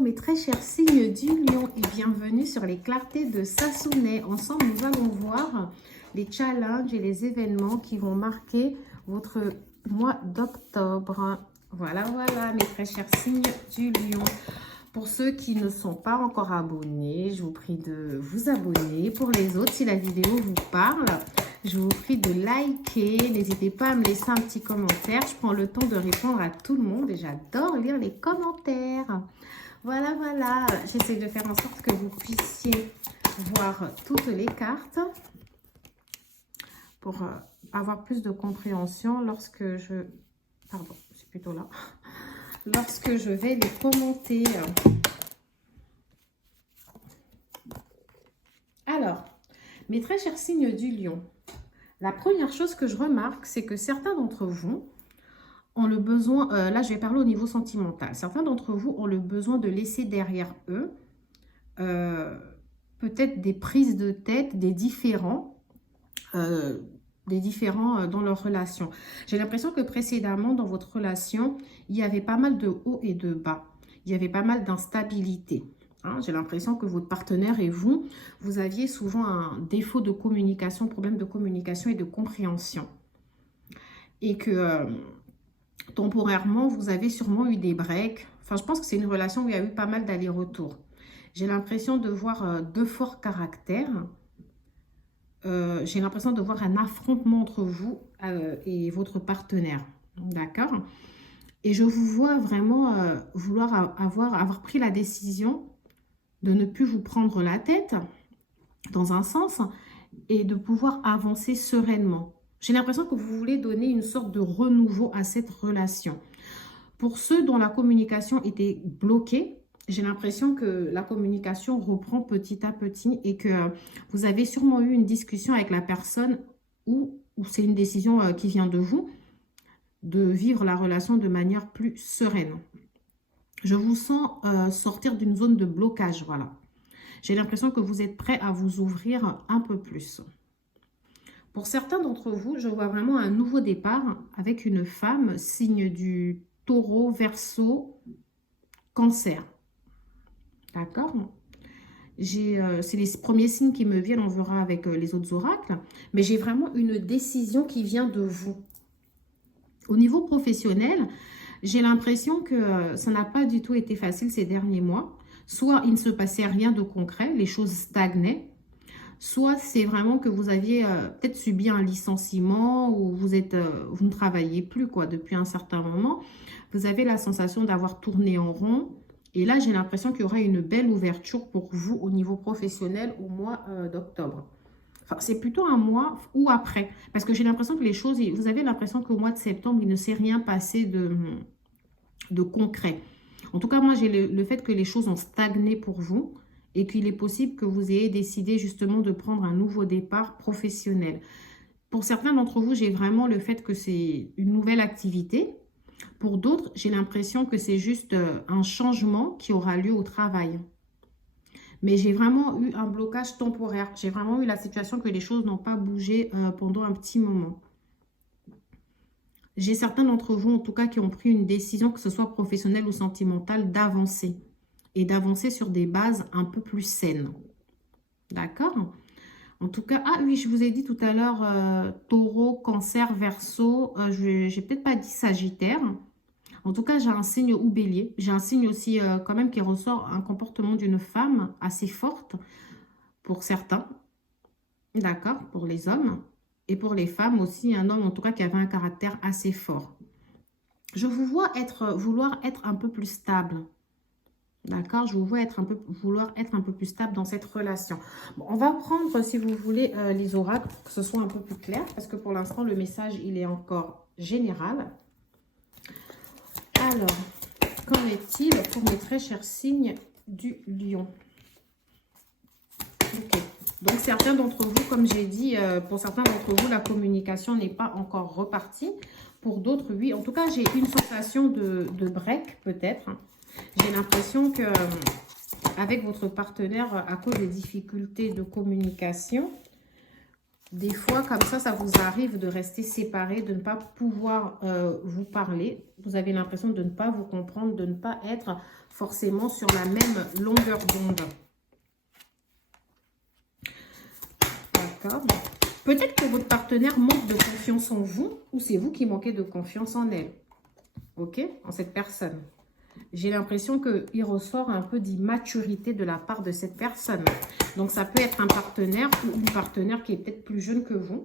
Bonjour mes très chers signes du lion et bienvenue sur les clartés de Sassonet. Ensemble, nous allons voir les challenges et les événements qui vont marquer votre mois d'octobre. Voilà, voilà mes très chers signes du lion. Pour ceux qui ne sont pas encore abonnés, je vous prie de vous abonner. Pour les autres, si la vidéo vous parle, je vous prie de liker. N'hésitez pas à me laisser un petit commentaire. Je prends le temps de répondre à tout le monde et j'adore lire les commentaires. Voilà, voilà. J'essaie de faire en sorte que vous puissiez voir toutes les cartes pour avoir plus de compréhension lorsque je... Pardon, c'est plutôt là. Lorsque je vais les commenter. Alors, mes très chers signes du lion, la première chose que je remarque, c'est que certains d'entre vous ont le besoin, là je vais parler au niveau sentimental, certains d'entre vous ont le besoin de laisser derrière eux peut-être des prises de tête, des différends dans leur relation. J'ai l'impression que précédemment, dans votre relation, il y avait pas mal de hauts et de bas. Il y avait pas mal d'instabilité. Hein, j'ai l'impression que votre partenaire et vous, vous aviez souvent un défaut de communication, problème de communication et de compréhension. Et que temporairement, vous avez sûrement eu des breaks. Enfin, je pense que c'est une relation où il y a eu pas mal d'allers-retours. J'ai l'impression de voir deux forts caractères. J'ai l'impression de voir un affrontement entre vous et votre partenaire. D'accord? Et je vous vois vraiment vouloir avoir pris la décision de ne plus vous prendre la tête dans un sens et de pouvoir avancer sereinement. J'ai l'impression que vous voulez donner une sorte de renouveau à cette relation. Pour ceux dont la communication était bloquée, j'ai l'impression que la communication reprend petit à petit et que vous avez sûrement eu une discussion avec la personne où c'est une décision qui vient de vous, de vivre la relation de manière plus sereine. Je vous sens sortir d'une zone de blocage, voilà. J'ai l'impression que vous êtes prêt à vous ouvrir un peu plus. Pour certains d'entre vous, je vois vraiment un nouveau départ avec une femme, signe du taureau, verseau, cancer. D'accord? C'est les premiers signes qui me viennent, on verra avec les autres oracles. Mais j'ai vraiment une décision qui vient de vous. Au niveau professionnel, j'ai l'impression que ça n'a pas du tout été facile ces derniers mois. Soit il ne se passait rien de concret, les choses stagnaient. Soit c'est vraiment que vous aviez peut-être subi un licenciement ou vous ne travaillez plus quoi depuis un certain moment. Vous avez la sensation d'avoir tourné en rond. Et là, j'ai l'impression qu'il y aura une belle ouverture pour vous au niveau professionnel au mois d'octobre. Enfin, c'est plutôt un mois ou après. Parce que j'ai l'impression que les choses, vous avez l'impression qu'au mois de septembre, il ne s'est rien passé de concret. En tout cas, moi, j'ai le fait que les choses ont stagné pour vous et qu'il est possible que vous ayez décidé justement de prendre un nouveau départ professionnel. Pour certains d'entre vous, j'ai vraiment le fait que c'est une nouvelle activité. Pour d'autres, j'ai l'impression que c'est juste un changement qui aura lieu au travail. Mais j'ai vraiment eu un blocage temporaire. J'ai vraiment eu la situation que les choses n'ont pas bougé pendant un petit moment. J'ai certains d'entre vous, en tout cas, qui ont pris une décision, que ce soit professionnelle ou sentimentale, d'avancer. Et d'avancer sur des bases un peu plus saines. D'accord ? En tout cas, ah oui, je vous ai dit tout à l'heure, taureau, cancer, verseau. J'ai peut-être pas dit sagittaire. En tout cas, j'ai un signe ou bélier. J'ai un signe aussi quand même qui ressort un comportement d'une femme assez forte pour certains. D'accord, pour les hommes. Et pour les femmes aussi, un homme en tout cas qui avait un caractère assez fort. Je vous vois vouloir être un peu plus stable. D'accord, je vous vois vouloir être un peu plus stable dans cette relation. Bon, on va prendre, si vous voulez, les oracles pour que ce soit un peu plus clair. Parce que pour l'instant, le message, il est encore général. Alors, qu'en est-il pour mes très chers signes du lion? Ok. Donc, certains d'entre vous, comme j'ai dit, pour certains d'entre vous, la communication n'est pas encore repartie. Pour d'autres, oui. En tout cas, j'ai une sensation de break, peut-être. J'ai l'impression que avec votre partenaire, à cause des difficultés de communication, Des fois, comme ça vous arrive de rester séparés, de ne pas pouvoir vous parler. Vous avez l'impression de ne pas vous comprendre, de ne pas être forcément sur la même longueur d'onde. D'accord. Peut-être que votre partenaire manque de confiance en vous ou c'est vous qui manquez de confiance en elle. Ok? En cette personne. J'ai l'impression qu'il ressort un peu d'immaturité de la part de cette personne. Donc, ça peut être un partenaire ou une partenaire qui est peut-être plus jeune que vous.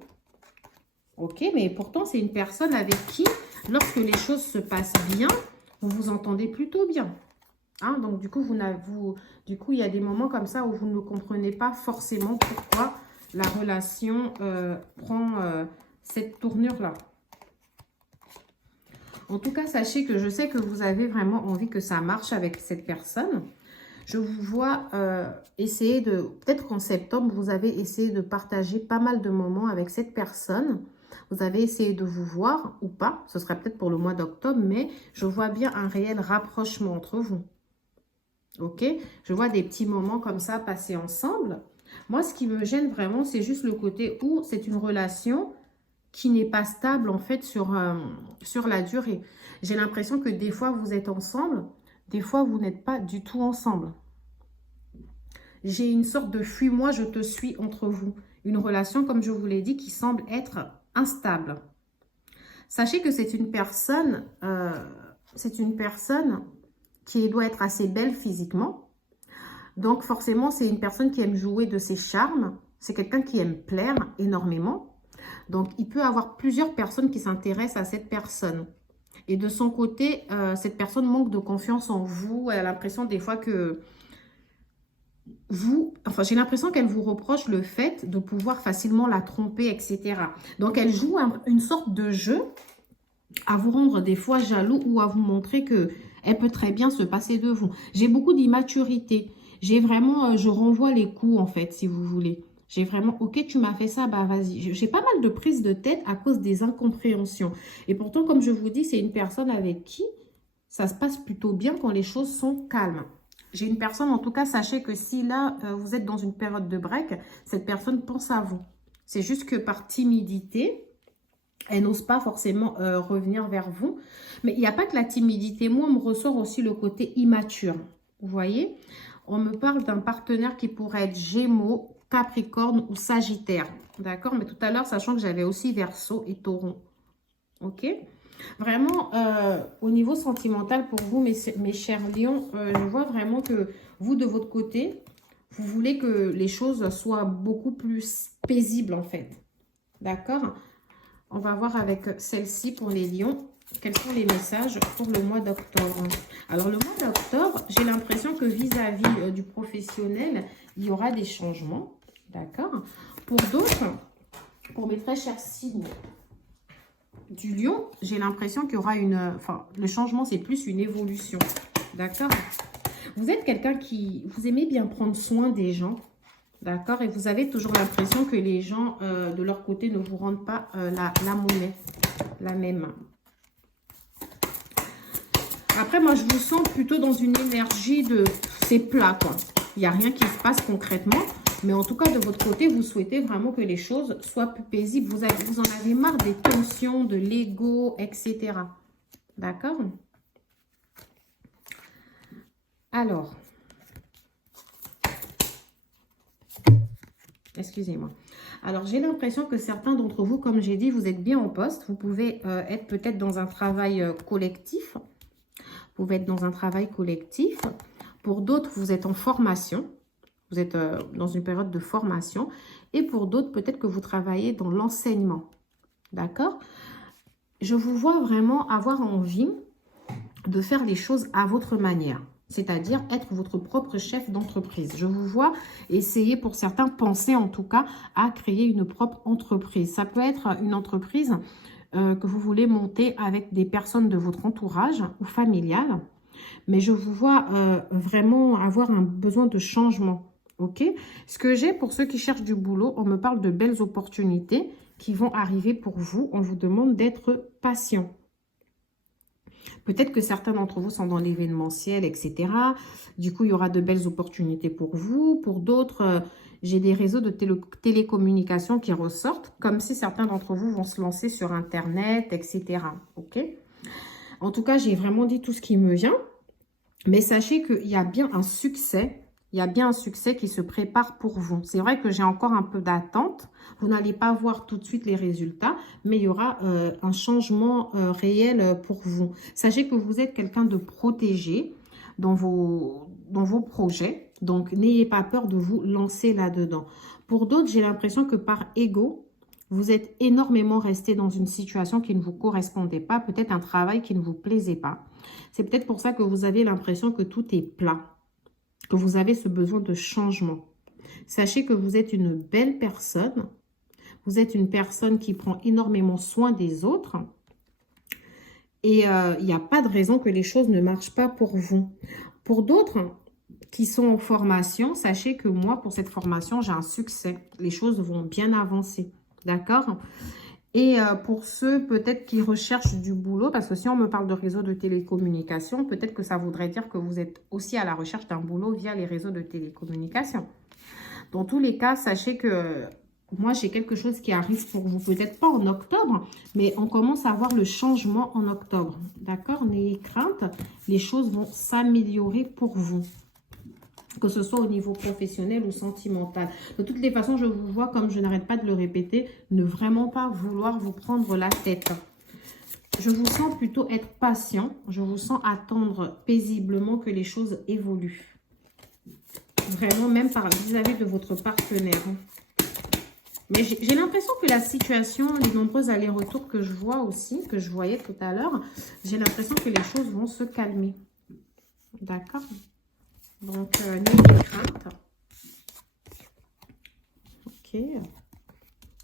Ok? Mais pourtant, c'est une personne avec qui, lorsque les choses se passent bien, vous vous entendez plutôt bien. Hein? Donc, du coup, il y a des moments comme ça où vous ne comprenez pas forcément pourquoi la relation prend cette tournure-là. En tout cas, sachez que je sais que vous avez vraiment envie que ça marche avec cette personne. Je vous vois essayer de... Peut-être qu'en septembre, vous avez essayé de partager pas mal de moments avec cette personne. Vous avez essayé de vous voir ou pas. Ce sera peut-être pour le mois d'octobre, mais je vois bien un réel rapprochement entre vous. Ok? Je vois des petits moments comme ça passer ensemble. Moi, ce qui me gêne vraiment, c'est juste le côté où c'est une relation qui n'est pas stable en fait sur la durée. J'ai l'impression que des fois vous êtes ensemble, des fois vous n'êtes pas du tout ensemble. J'ai une sorte de fuis-moi, je te suis entre vous. Une relation, comme je vous l'ai dit, qui semble être instable. Sachez que c'est une personne qui doit être assez belle physiquement. Donc forcément, c'est une personne qui aime jouer de ses charmes. C'est quelqu'un qui aime plaire énormément. Donc, il peut y avoir plusieurs personnes qui s'intéressent à cette personne. Et de son côté, cette personne manque de confiance en vous. Elle a l'impression des fois que j'ai l'impression qu'elle vous reproche le fait de pouvoir facilement la tromper, etc. Donc, elle joue une sorte de jeu à vous rendre des fois jaloux ou à vous montrer que elle peut très bien se passer de vous. J'ai beaucoup d'immaturité. J'ai vraiment, je renvoie les coups en fait, si vous voulez. J'ai vraiment, ok, tu m'as fait ça, bah vas-y. J'ai pas mal de prises de tête à cause des incompréhensions. Et pourtant, comme je vous dis, c'est une personne avec qui ça se passe plutôt bien quand les choses sont calmes. J'ai une personne, en tout cas, sachez que si là, vous êtes dans une période de break, cette personne pense à vous. C'est juste que par timidité, elle n'ose pas forcément revenir vers vous. Mais il n'y a pas que la timidité. Moi, on me ressort aussi le côté immature. Vous voyez? On me parle d'un partenaire qui pourrait être Gémeaux, Capricorne ou Sagittaire. D'accord? Mais tout à l'heure, sachant que j'avais aussi Verseau et Taureau. Ok? Vraiment, au niveau sentimental pour vous, mes chers lions, je vois vraiment que vous, de votre côté, vous voulez que les choses soient beaucoup plus paisibles en fait. D'accord? On va voir avec celle-ci pour les lions. Quels sont les messages pour le mois d'octobre? Alors, le mois d'octobre, j'ai l'impression que vis-à-vis du professionnel, il y aura des changements. D'accord? Pour d'autres, pour mes très chers signes du lion, j'ai l'impression qu'il y aura le changement, c'est plus une évolution. D'accord? Vous êtes quelqu'un qui... Vous aimez bien prendre soin des gens. D'accord? Et vous avez toujours l'impression que les gens, de leur côté, ne vous rendent pas la monnaie, la même. Après, moi, je vous sens plutôt dans une énergie de... C'est plat, quoi. Il n'y a rien qui se passe concrètement. Mais en tout cas, de votre côté, vous souhaitez vraiment que les choses soient plus paisibles. Vous en avez marre des tensions, de l'ego, etc. D'accord? Alors... Excusez-moi. Alors, j'ai l'impression que certains d'entre vous, comme j'ai dit, vous êtes bien en poste. Vous pouvez être peut-être dans un travail collectif. Vous pouvez être dans un travail collectif. Pour d'autres, vous êtes en formation. Vous êtes dans une période de formation. Et pour d'autres, peut-être que vous travaillez dans l'enseignement. D'accord? Je vous vois vraiment avoir envie de faire les choses à votre manière. C'est-à-dire être votre propre chef d'entreprise. Je vous vois essayer, pour certains, penser en tout cas à créer une propre entreprise. Ça peut être une entreprise que vous voulez monter avec des personnes de votre entourage ou familial. Mais je vous vois vraiment avoir un besoin de changement. Ok? Ce que j'ai pour ceux qui cherchent du boulot, on me parle de belles opportunités qui vont arriver pour vous. On vous demande d'être patient. Peut-être que certains d'entre vous sont dans l'événementiel, etc. Du coup, il y aura de belles opportunités pour vous. Pour d'autres, J'ai des réseaux de télécommunications qui ressortent, comme si certains d'entre vous vont se lancer sur Internet, etc. Ok? En tout cas, j'ai vraiment dit tout ce qui me vient. Mais sachez qu'il y a bien un succès. Il y a bien un succès qui se prépare pour vous. C'est vrai que j'ai encore un peu d'attente. Vous n'allez pas voir tout de suite les résultats, mais il y aura un changement réel pour vous. Sachez que vous êtes quelqu'un de protégé dans vos projets. Donc, n'ayez pas peur de vous lancer là-dedans. Pour d'autres, j'ai l'impression que par ego, vous êtes énormément resté dans une situation qui ne vous correspondait pas, peut-être un travail qui ne vous plaisait pas. C'est peut-être pour ça que vous avez l'impression que tout est plat, que vous avez ce besoin de changement. Sachez que vous êtes une belle personne, vous êtes une personne qui prend énormément soin des autres et il n'y a pas de raison que les choses ne marchent pas pour vous. Pour d'autres qui sont en formation, sachez que moi, pour cette formation, j'ai un succès. Les choses vont bien avancer, d'accord ? Et pour ceux peut-être qui recherchent du boulot, parce que si on me parle de réseau de télécommunications, peut-être que ça voudrait dire que vous êtes aussi à la recherche d'un boulot via les réseaux de télécommunications. Dans tous les cas, sachez que moi, j'ai quelque chose qui arrive pour vous. Peut-être pas en octobre, mais on commence à voir le changement en octobre. D'accord? N'ayez crainte, les choses vont s'améliorer pour vous. Que ce soit au niveau professionnel ou sentimental. De toutes les façons, je vous vois, comme je n'arrête pas de le répéter, ne vraiment pas vouloir vous prendre la tête. Je vous sens plutôt être patient. Je vous sens attendre paisiblement que les choses évoluent. Vraiment, même vis-à-vis de votre partenaire. Mais j'ai l'impression que la situation, les nombreux allers-retours que je vois aussi, que je voyais tout à l'heure, j'ai l'impression que les choses vont se calmer. D'accord ? Donc, n'ayez crainte. Ok.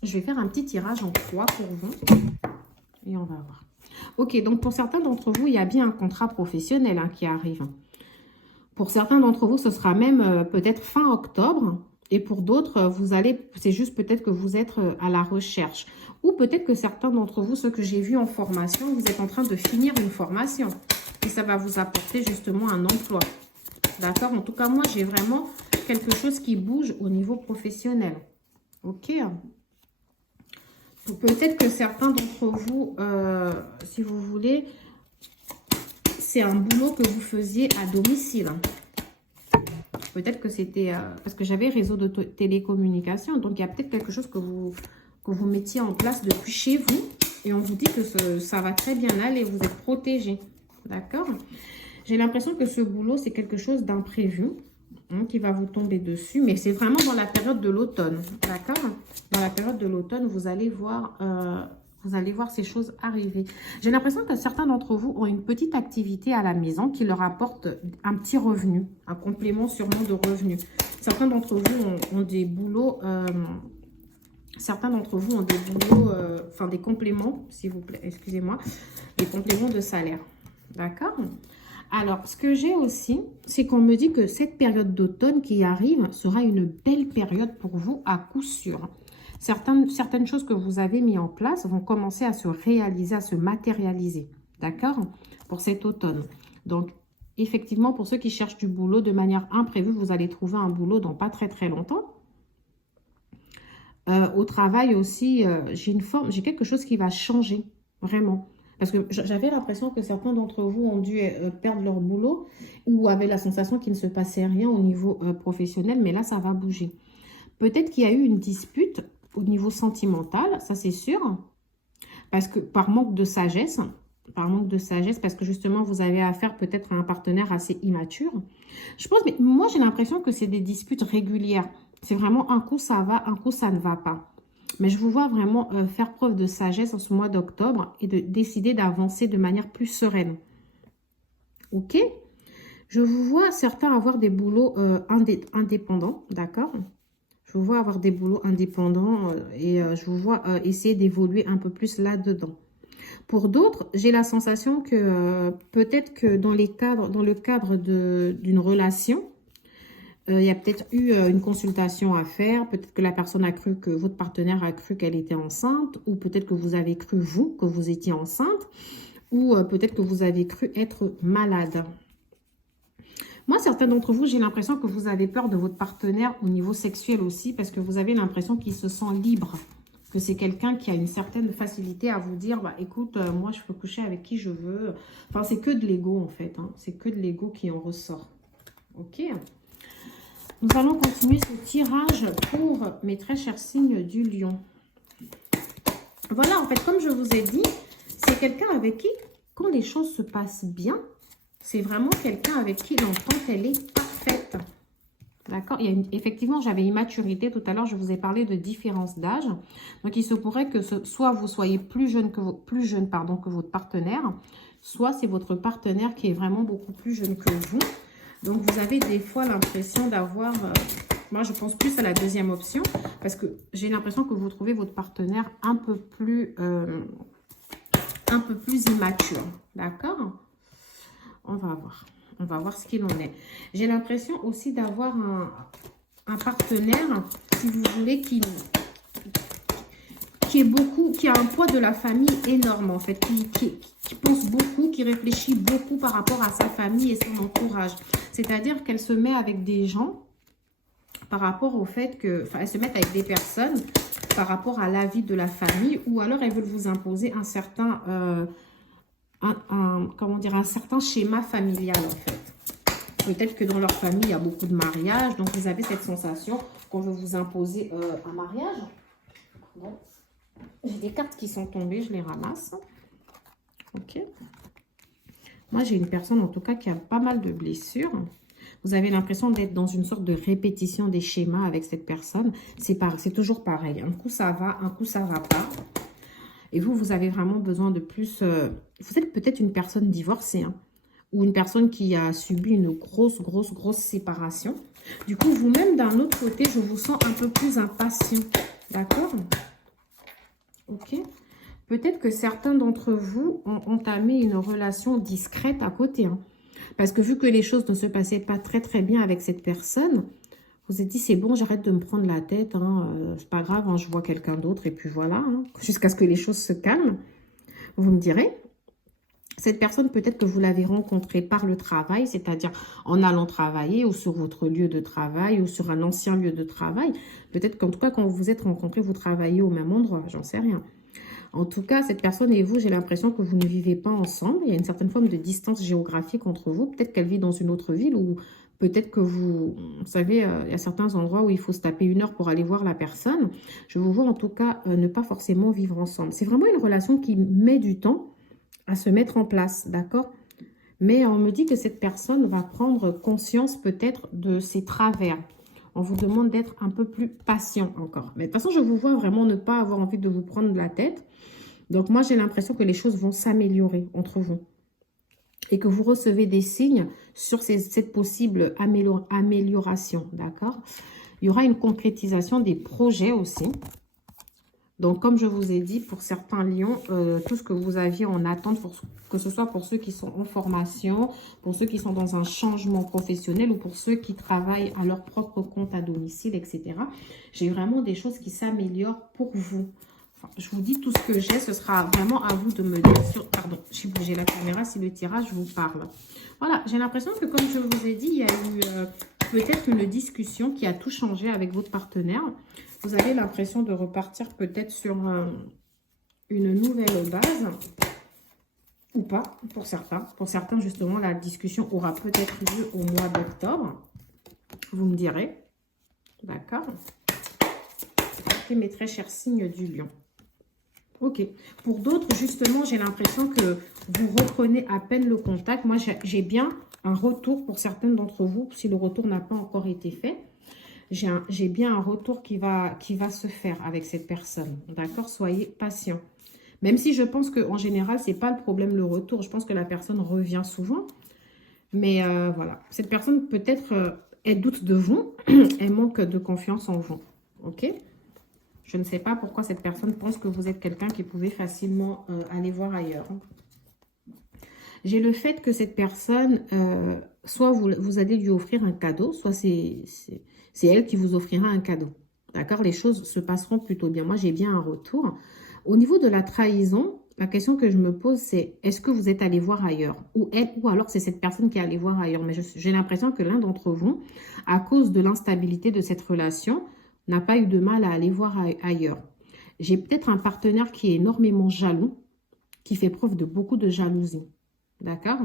Je vais faire un petit tirage en 3 pour vous. Et on va voir. Ok, donc pour certains d'entre vous, il y a bien un contrat professionnel qui arrive. Pour certains d'entre vous, ce sera même peut-être fin octobre. Et pour d'autres, c'est juste peut-être que vous êtes à la recherche. Ou peut-être que certains d'entre vous, ceux que j'ai vus en formation, vous êtes en train de finir une formation. Et ça va vous apporter justement un emploi. D'accord? En tout cas, moi, j'ai vraiment quelque chose qui bouge au niveau professionnel. Ok? Peut-être que certains d'entre vous, si vous voulez, c'est un boulot que vous faisiez à domicile. Peut-être que c'était... parce que j'avais réseau de télécommunications. Donc, il y a peut-être quelque chose que vous mettiez en place depuis chez vous. Et on vous dit que ça va très bien aller. Vous êtes protégé. D'accord? J'ai l'impression que ce boulot, c'est quelque chose d'imprévu qui va vous tomber dessus. Mais c'est vraiment dans la période de l'automne. D'accord? Dans la période de l'automne, vous allez voir ces choses arriver. J'ai l'impression que certains d'entre vous ont une petite activité à la maison qui leur apporte un petit revenu. Un complément sûrement de revenus. Certains d'entre vous ont des boulots... certains d'entre vous ont des boulots... enfin, des compléments, s'il vous plaît. Excusez-moi. Des compléments de salaire. D'accord? Alors, ce que j'ai aussi, c'est qu'on me dit que cette période d'automne qui arrive sera une belle période pour vous à coup sûr. Certaines choses que vous avez mis en place vont commencer à se réaliser, à se matérialiser. D'accord? Pour cet automne. Donc, effectivement, pour ceux qui cherchent du boulot de manière imprévue, vous allez trouver un boulot dans pas très très longtemps. Au travail aussi, j'ai quelque chose qui va changer, vraiment. Parce que j'avais l'impression que certains d'entre vous ont dû perdre leur boulot ou avaient la sensation qu'il ne se passait rien au niveau professionnel, mais là, ça va bouger. Peut-être qu'il y a eu une dispute au niveau sentimental, ça c'est sûr, parce que par manque de sagesse, parce que justement, vous avez affaire peut-être à un partenaire assez immature. Je pense, mais moi, j'ai l'impression que c'est des disputes régulières. C'est vraiment un coup, ça va, un coup, ça ne va pas. Mais je vous vois vraiment faire preuve de sagesse en ce mois d'octobre et de décider d'avancer de manière plus sereine. Ok? Je vous vois certains avoir des boulots indépendants, d'accord? Je vous vois avoir des boulots indépendants et je vous vois essayer d'évoluer un peu plus là-dedans. Pour d'autres, j'ai la sensation que peut-être que dans le cadre d'une relation, il y a peut-être eu une consultation à faire. Peut-être que la personne a cru que votre partenaire a cru qu'elle était enceinte. Ou peut-être que vous avez cru, vous, que vous étiez enceinte. Ou peut-être que vous avez cru être malade. Moi, certains d'entre vous, j'ai l'impression que vous avez peur de votre partenaire au niveau sexuel aussi, parce que vous avez l'impression qu'il se sent libre, que c'est quelqu'un qui a une certaine facilité à vous dire, bah, écoute, moi, je peux coucher avec qui je veux. Enfin, c'est que de l'ego, en fait. Hein. C'est que de l'ego qui en ressort. Ok. Nous allons continuer ce tirage pour mes très chers signes du lion. Voilà, en fait, comme je vous ai dit, c'est quelqu'un avec qui, quand les choses se passent bien, c'est vraiment quelqu'un avec qui l'entente, elle est parfaite. D'accord. Effectivement, j'avais une maturité. Tout à l'heure, je vous ai parlé de différence d'âge. Donc, il se pourrait que soit vous soyez plus jeune que votre partenaire, soit c'est votre partenaire qui est vraiment beaucoup plus jeune que vous. Donc, vous avez des fois l'impression d'avoir... moi, je pense plus à la deuxième option parce que j'ai l'impression que vous trouvez votre partenaire un peu plus immature. D'accord? On va voir. On va voir ce qu'il en est. J'ai l'impression aussi d'avoir un partenaire, si vous voulez, qui a un poids de la famille énorme, en fait, qui pense beaucoup, qui réfléchit beaucoup par rapport à sa famille et son entourage. C'est-à-dire qu'elle se met avec des gens par rapport au fait que... Enfin, elle se met avec des personnes par rapport à l'avis de la famille ou alors elles veulent vous imposer un certain... comment dire, un certain schéma familial, en fait. Peut-être que dans leur famille, il y a beaucoup de mariages. Donc, vous avez cette sensation qu'on veut vous imposer un mariage. Bon. J'ai des cartes qui sont tombées, je les ramasse. Ok. Moi, j'ai une personne, en tout cas, qui a pas mal de blessures. Vous avez l'impression d'être dans une sorte de répétition des schémas avec cette personne. C'est toujours pareil. Un coup, ça va, un coup, ça va pas. Et vous avez vraiment besoin de plus... vous êtes peut-être une personne divorcée, hein, ou une personne qui a subi une grosse séparation. Du coup, vous-même, d'un autre côté, je vous sens un peu plus impatient. D'accord? Ok. Peut-être que certains d'entre vous ont entamé une relation discrète à côté. Hein, parce que vu que les choses ne se passaient pas très bien avec cette personne, vous vous êtes dit, c'est bon, j'arrête de me prendre la tête. Hein, c'est pas grave, hein, je vois quelqu'un d'autre et puis voilà. Hein, jusqu'à ce que les choses se calment. Vous me direz. Cette personne, peut-être que vous l'avez rencontrée par le travail, c'est-à-dire en allant travailler ou sur votre lieu de travail ou sur un ancien lieu de travail. Peut-être qu'en tout cas, quand vous vous êtes rencontrés, vous travaillez au même endroit, j'en sais rien. En tout cas, cette personne et vous, j'ai l'impression que vous ne vivez pas ensemble. Il y a une certaine forme de distance géographique entre vous. Peut-être qu'elle vit dans une autre ville ou peut-être que vous savez, il y a certains endroits où il faut se taper 1 heure pour aller voir la personne. Je vous vois en tout cas ne pas forcément vivre ensemble. C'est vraiment une relation qui met du temps à se mettre en place, d'accord? Mais on me dit que cette personne va prendre conscience peut-être de ses travers. On vous demande d'être un peu plus patient encore. Mais de toute façon, je vous vois vraiment ne pas avoir envie de vous prendre la tête. Donc moi, j'ai l'impression que les choses vont s'améliorer entre vous. Et que vous recevez des signes sur cette possible amélioration, d'accord? Il y aura une concrétisation des projets aussi. Donc, comme je vous ai dit, pour certains lions, tout ce que vous aviez en attente, que ce soit pour ceux qui sont en formation, pour ceux qui sont dans un changement professionnel ou pour ceux qui travaillent à leur propre compte à domicile, etc. J'ai vraiment des choses qui s'améliorent pour vous. Enfin, je vous dis tout ce que j'ai, ce sera vraiment à vous de me dire sur... Pardon, j'ai bougé la caméra si le tirage vous parle. Voilà, j'ai l'impression que comme je vous ai dit, il y a eu peut-être une discussion qui a tout changé avec votre partenaire. Vous avez l'impression de repartir peut-être sur une nouvelle base ou pas pour certains. Pour certains, justement, la discussion aura peut-être lieu au mois d'octobre. Vous me direz. D'accord. Ok, mes très chers signes du lion. Ok. Pour d'autres, justement, j'ai l'impression que vous reprenez à peine le contact. Moi, j'ai bien un retour pour certaines d'entre vous, si le retour n'a pas encore été fait. J'ai bien un retour qui va se faire avec cette personne. D'accord? Soyez patient. Même si je pense qu'en général, ce n'est pas le problème le retour. Je pense que la personne revient souvent. Mais voilà. Cette personne, peut-être, elle doute de vous. Elle manque de confiance en vous. Ok? Je ne sais pas pourquoi cette personne pense que vous êtes quelqu'un qui pouvait facilement aller voir ailleurs. J'ai le fait que cette personne, soit vous allez lui offrir un cadeau, soit c'est elle qui vous offrira un cadeau. D'accord? Les choses se passeront plutôt bien. Moi, j'ai bien un retour. Au niveau de la trahison, La question que je me pose, c'est est-ce que vous êtes allé voir ailleurs? Ou elle, ou alors c'est cette personne qui est allée voir ailleurs. Mais j'ai l'impression que l'un d'entre vous, à cause de l'instabilité de cette relation, n'a pas eu de mal à aller voir ailleurs. J'ai peut-être un partenaire qui est énormément jaloux, qui fait preuve de beaucoup de jalousie. D'accord?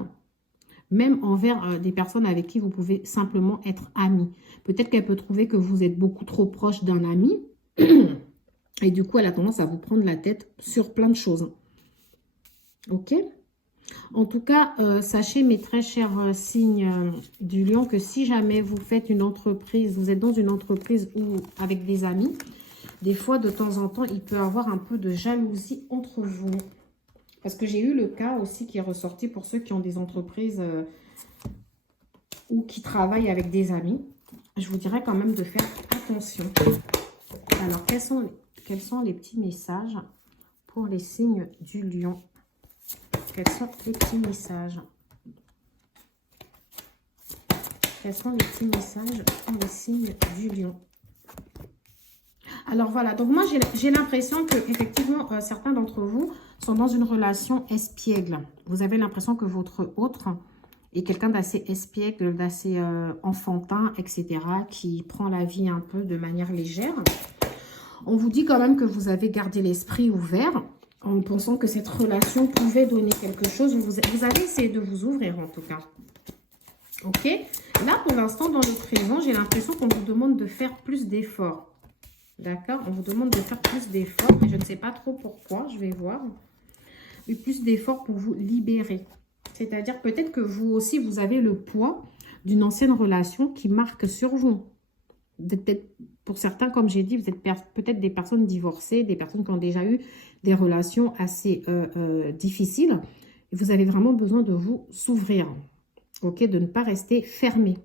Même envers des personnes avec qui vous pouvez simplement être amis. Peut-être qu'elle peut trouver que vous êtes beaucoup trop proche d'un ami. Et du coup, elle a tendance à vous prendre la tête sur plein de choses. Ok? En tout cas, sachez, mes très chers signes du lion, que si jamais vous faites une entreprise, vous êtes dans une entreprise ou avec des amis, des fois, de temps en temps, il peut y avoir un peu de jalousie entre vous. Parce que j'ai eu le cas aussi qui est ressorti pour ceux qui ont des entreprises ou qui travaillent avec des amis. Je vous dirais quand même de faire attention. Alors, quels sont les petits messages pour les signes du lion? Quels sont les petits messages? Quels sont les petits messages pour les signes du lion? Alors voilà, donc moi j'ai l'impression que effectivement certains d'entre vous sont dans une relation espiègle. Vous avez l'impression que votre autre est quelqu'un d'assez espiègle, d'assez enfantin, etc., qui prend la vie un peu de manière légère. On vous dit quand même que vous avez gardé l'esprit ouvert en pensant que cette relation pouvait donner quelque chose. Vous avez essayé de vous ouvrir en tout cas. Ok? Là, pour l'instant, dans le présent, j'ai l'impression qu'on vous demande de faire plus d'efforts. D'accord? On vous demande de faire plus d'efforts, mais je ne sais pas trop pourquoi, je vais voir. Mais plus d'efforts pour vous libérer. C'est-à-dire peut-être que vous aussi, vous avez le poids d'une ancienne relation qui marque sur vous. Peut-être pour certains, comme j'ai dit, vous êtes peut-être des personnes divorcées, des personnes qui ont déjà eu des relations assez difficiles. Et vous avez vraiment besoin de vous s'ouvrir, ok, de ne pas rester fermé.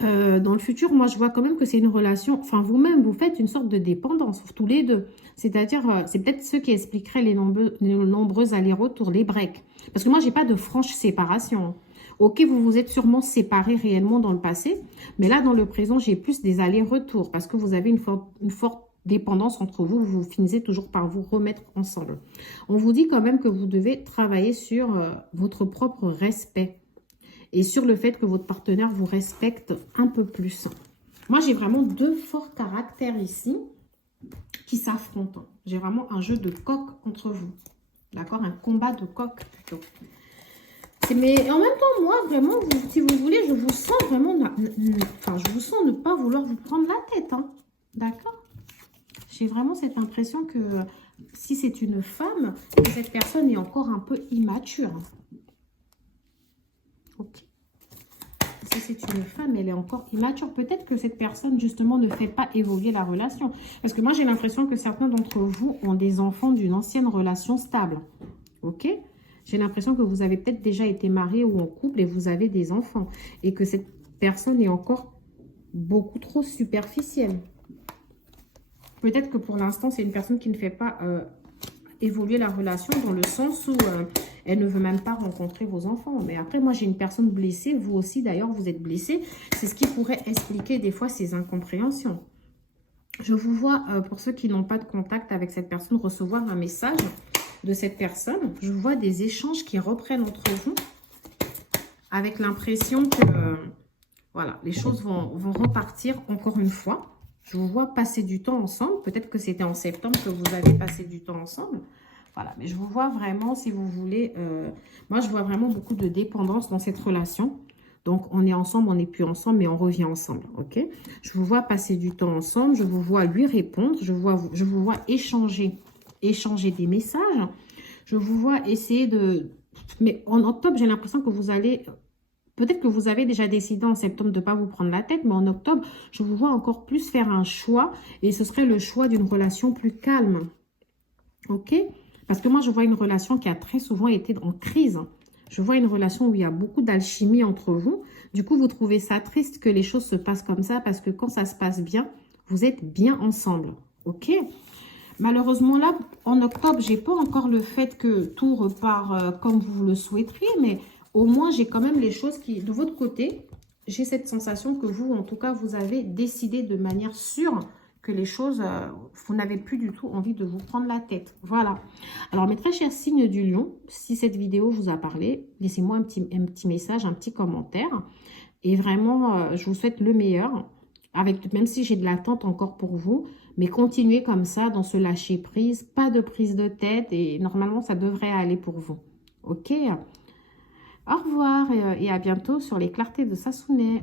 Dans le futur, moi, je vois quand même que c'est une relation... Enfin, vous-même, vous faites une sorte de dépendance, tous les deux. C'est-à-dire, c'est peut-être ce qui expliquerait les nombreux allers-retours, les breaks. Parce que moi, j'ai pas de franche séparation. Ok, vous vous êtes sûrement séparés réellement dans le passé. Mais là, dans le présent, j'ai plus des allers-retours. Parce que vous avez une forte dépendance entre vous. Vous finissez toujours par vous remettre ensemble. On vous dit quand même que vous devez travailler sur votre propre respect. Et sur le fait que votre partenaire vous respecte un peu plus. Moi, j'ai vraiment deux forts caractères ici qui s'affrontent. J'ai vraiment un jeu de coq entre vous. D'accord? Un combat de coq plutôt. Mais en même temps, moi, vraiment, si vous voulez, je vous sens vraiment... Enfin, je vous sens ne pas vouloir vous prendre la tête. Hein. D'accord? J'ai vraiment cette impression que si c'est une femme, que cette personne est encore un peu immature. Ok. Si c'est une femme, elle est encore immature. Peut-être que cette personne, justement, ne fait pas évoluer la relation. Parce que moi, j'ai l'impression que certains d'entre vous ont des enfants d'une ancienne relation stable. Ok? J'ai l'impression que vous avez peut-être déjà été marié ou en couple et vous avez des enfants. Et que cette personne est encore beaucoup trop superficielle. Peut-être que pour l'instant, c'est une personne qui ne fait pas... évoluer la relation dans le sens où elle ne veut même pas rencontrer vos enfants. Mais après, moi, j'ai une personne blessée. Vous aussi, d'ailleurs, vous êtes blessé. C'est ce qui pourrait expliquer des fois ces incompréhensions. Je vous vois, pour ceux qui n'ont pas de contact avec cette personne, recevoir un message de cette personne. Je vois des échanges qui reprennent entre vous avec l'impression que voilà, les choses vont repartir encore une fois. Je vous vois passer du temps ensemble. Peut-être que c'était en septembre que vous avez passé du temps ensemble. Voilà, mais je vous vois vraiment, si vous voulez... moi, je vois vraiment beaucoup de dépendance dans cette relation. Donc, on est ensemble, on n'est plus ensemble, mais on revient ensemble, ok? Je vous vois passer du temps ensemble. Je vous vois lui répondre. Je vous vois échanger des messages. Je vous vois essayer de... Mais en octobre, j'ai l'impression que vous allez... Peut-être que vous avez déjà décidé en septembre de ne pas vous prendre la tête, mais en octobre, je vous vois encore plus faire un choix. Et ce serait le choix d'une relation plus calme. Ok? Parce que moi, je vois une relation qui a très souvent été en crise. Je vois une relation où il y a beaucoup d'alchimie entre vous. Du coup, vous trouvez ça triste que les choses se passent comme ça parce que quand ça se passe bien, vous êtes bien ensemble. Ok? Malheureusement, là, en octobre, je n'ai pas encore le fait que tout repart comme vous le souhaiteriez, mais... Au moins, j'ai quand même les choses qui, de votre côté, j'ai cette sensation que vous, en tout cas, vous avez décidé de manière sûre que les choses, vous n'avez plus du tout envie de vous prendre la tête. Voilà. Alors, mes très chers signes du lion, si cette vidéo vous a parlé, laissez-moi un petit message, un petit commentaire. Et vraiment, je vous souhaite le meilleur, même si j'ai de l'attente encore pour vous. Mais continuez comme ça, dans ce lâcher-prise, pas de prise de tête. Et normalement, ça devrait aller pour vous. Ok? Au revoir et à bientôt sur les clartés de Sassoune.